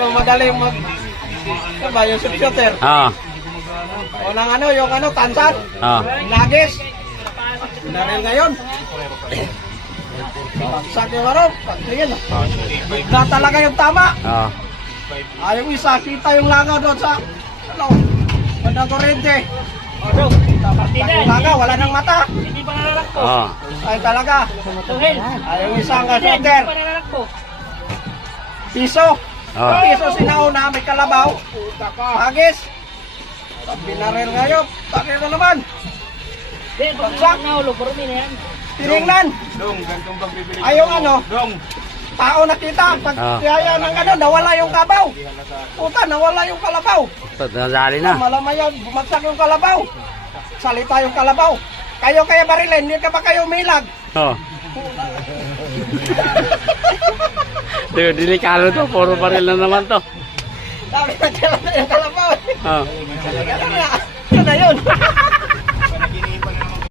Madaling mag... Ano ba, yung shooter? Oo. Unang yung tansan. Oo. Lagis. Naril ngayon. Bagsak yung pagtingin. Bigla talaga yung tama. Oo. Yung isa, kita yung langaw doon sa... Bandang korente. Yung langaw, wala nang mata. Oo. Ay talaga. Yung isa nga shooter. Piso. Oo. Piso sinauna, may kalabaw. Hagis. Binaril ngayon. Takil na naman. Bagsak. Tiningnan. Ay yung tao nakita. Pag tiyaya ng nawala yung kabaw. Puta, nawala yung kalabaw. Nadali na. Malamay yun, bumagsak yung kalabaw. Salita yung kalabaw. Kayo kaya barilin, hindi ka ba kayo milag? Oo. Delikado to, puro baril na naman to. Sabi na yung kalabaw. Oo. Ganun na yun.